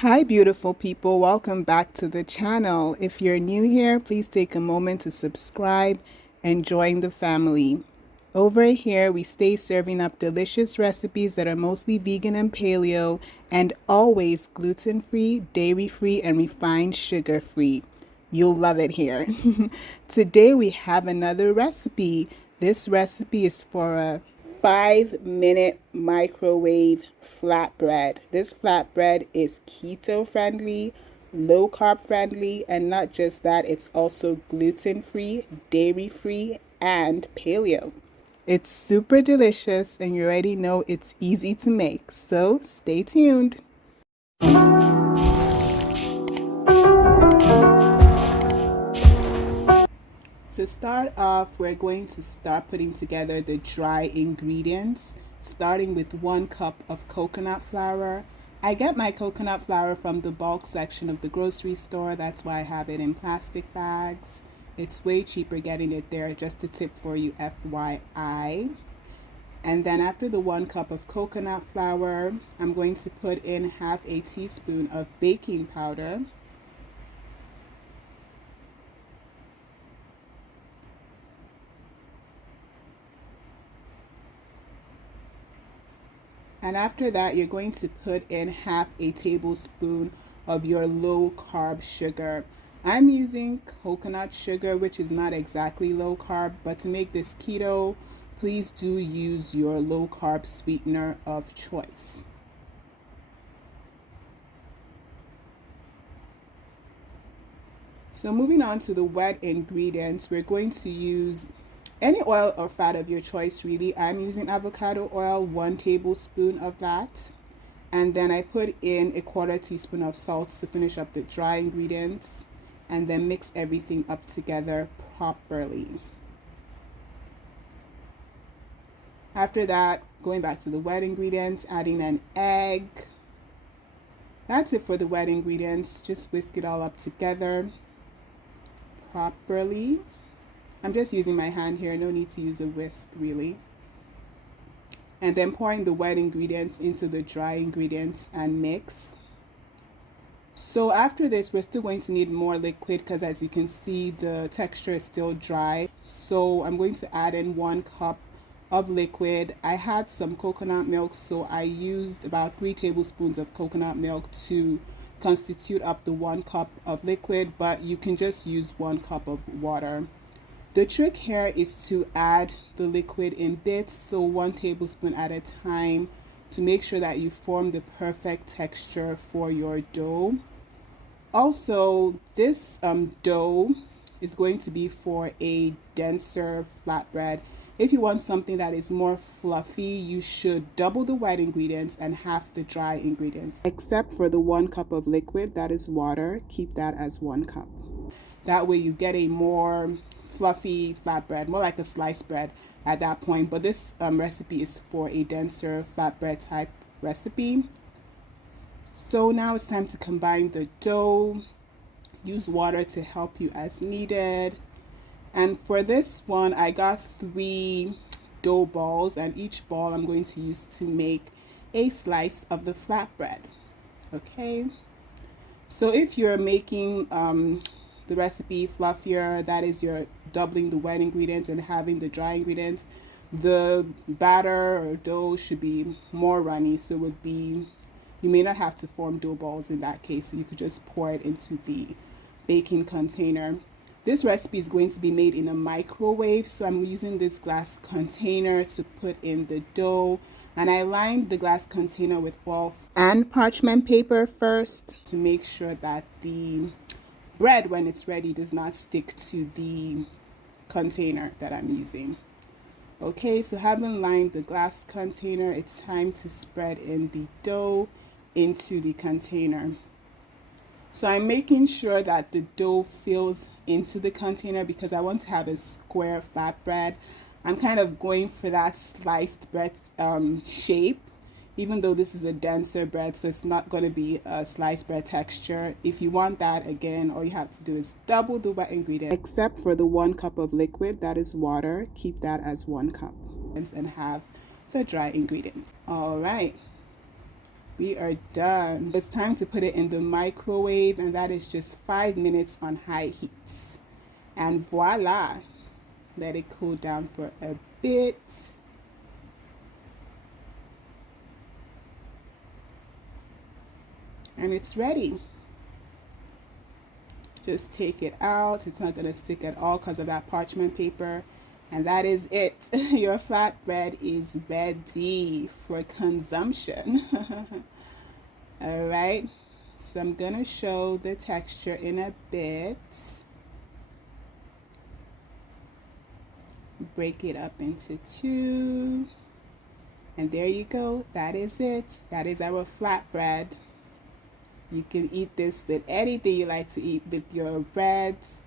Hi, beautiful people. Welcome back to the channel. If you're new here, please take a moment to subscribe and join the family. Over here, we stay serving up delicious recipes that are mostly vegan and paleo and always gluten-free, dairy-free, and refined sugar-free. You'll love it here. Today, we have another recipe. This recipe is for a 5-minute microwave flatbread. This flatbread is keto friendly, low carb friendly, and not just that, it's also gluten free, dairy free, and paleo. It's super delicious, and you already know it's easy to make, so stay tuned. To start off, we're going to start putting together the dry ingredients, starting with 1 cup of coconut flour. I get my coconut flour from the bulk section of the grocery store. That's why I have it in plastic bags. It's way cheaper getting it there. Just a tip for you, FYI. And then after the 1 cup of coconut flour, I'm going to put in half a teaspoon of baking powder. And after that, you're going to put in half a tablespoon of your low carb sugar. I'm using coconut sugar, which is not exactly low carb, but to make this keto, please do use your low carb sweetener of choice. So moving on to the wet ingredients, we're going to use any oil or fat of your choice, really. I'm using avocado oil, 1 tablespoon of that. And then I put in a 1/4 teaspoon of salt to finish up the dry ingredients, and then mix everything up together properly. After that, going back to the wet ingredients, adding an egg. That's it for the wet ingredients. Just whisk it all up together properly. I'm just using my hand here, no need to use a whisk really. And then pouring the wet ingredients into the dry ingredients and mix. So after this, we're still going to need more liquid because as you can see, the texture is still dry. So I'm going to add in 1 cup of liquid. I had some coconut milk, so I used about 3 tablespoons of coconut milk to constitute up the 1 cup of liquid, but you can just use 1 cup of water. The trick here is to add the liquid in bits, so 1 tablespoon at a time, to make sure that you form the perfect texture for your dough. Also, this dough is going to be for a denser flatbread. If you want something that is more fluffy, you should double the wet ingredients and half the dry ingredients. Except for the 1 cup of liquid, that is water, keep that as 1 cup. That way you get a more fluffy flatbread, more like a sliced bread at that point. But this recipe is for a denser flatbread type recipe. So now it's time to combine the dough. Use water to help you as needed. And for this one, I got 3 dough balls, and each ball I'm going to use to make a slice of the flatbread. Okay. So if you're making the recipe fluffier, that is, you're doubling the wet ingredients and having the dry ingredients, the batter or dough should be more runny, so it would be, you may not have to form dough balls in that case, so you could just pour it into the baking container. This recipe is going to be made in a microwave, so I'm using this glass container to put in the dough, and I lined the glass container with oil and parchment paper first to make sure that the bread, when it's ready, does not stick to the container that I'm using. Okay, so having lined the glass container, it's time to spread in the dough into the container. So I'm making sure that the dough fills into the container because I want to have a square flatbread. I'm kind of going for that sliced bread shape, even though this is a denser bread, so it's not going to be a sliced bread texture. If you want that, again, all you have to do is double the wet ingredient, except for the 1 cup of liquid, that is water. Keep that as 1 cup and have the dry ingredients. All right. We are done. It's time to put it in the microwave, and that is just 5 minutes on high heat. And voila, let it cool down for a bit. And it's ready. Just take it out. It's not going to stick at all because of that parchment paper. And that is it. Your flatbread is ready for consumption. All right. So I'm going to show the texture in a bit. Break it up into two. And there you go. That is it. That is our flatbread. You can eat this with anything you like to eat with your breads.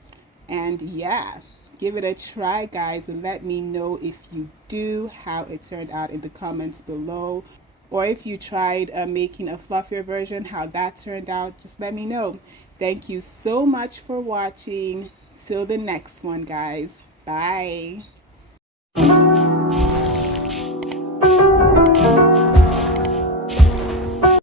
And yeah, give it a try, guys, and let me know if you do, how it turned out in the comments below. Or if you tried making a fluffier version, how that turned out, just let me know. Thank you so much for watching. Till the next one, guys. Bye.